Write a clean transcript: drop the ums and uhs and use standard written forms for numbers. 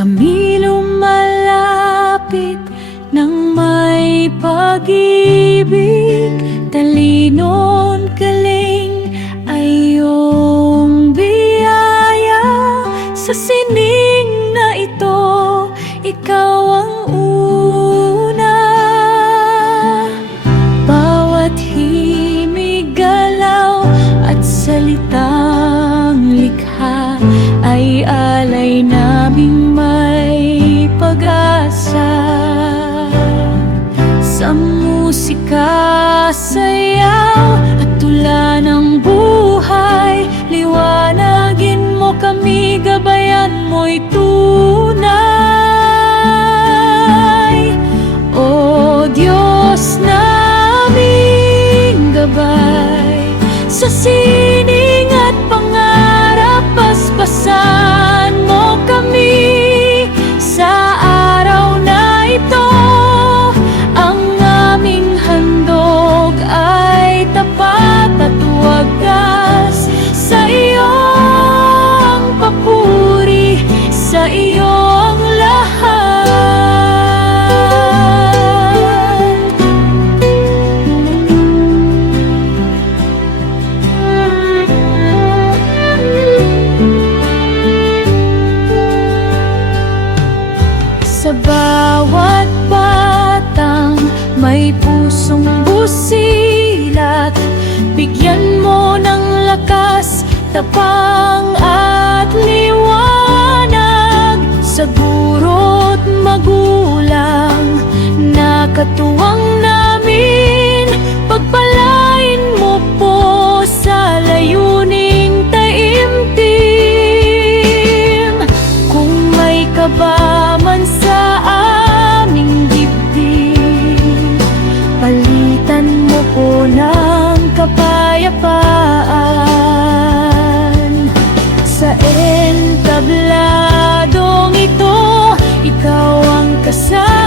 Kami lumalapit ng may pag-ibig, talino't galing ay iyong biyaya. Sa sining na ito, ikaw ang una. Bawat himig, galaw at salitang likha ay alay naming may pag-asa. Sa musika, sayaw at tula ng buhay, liwanagin mo kami, gabayan mo'y tunay. O Diyos naming gabay, sa sining at pangarap, paspasan mo kami. Sa araw na ito, ang aming handog ay tapat at wagas. Sa iyong papuri, sa iyong lahat. Sa bawat batang may pusong busilak, bigyan mo ng lakas, tapang at liwanag. Sa guro't magulang na katuwang namin, pagpalain mo po sa layuning taimtim. Kung may kaba man sa aming dibdib, palitan mo po ng kapayapaan. Sa entabladong ito, ikaw ang kasama.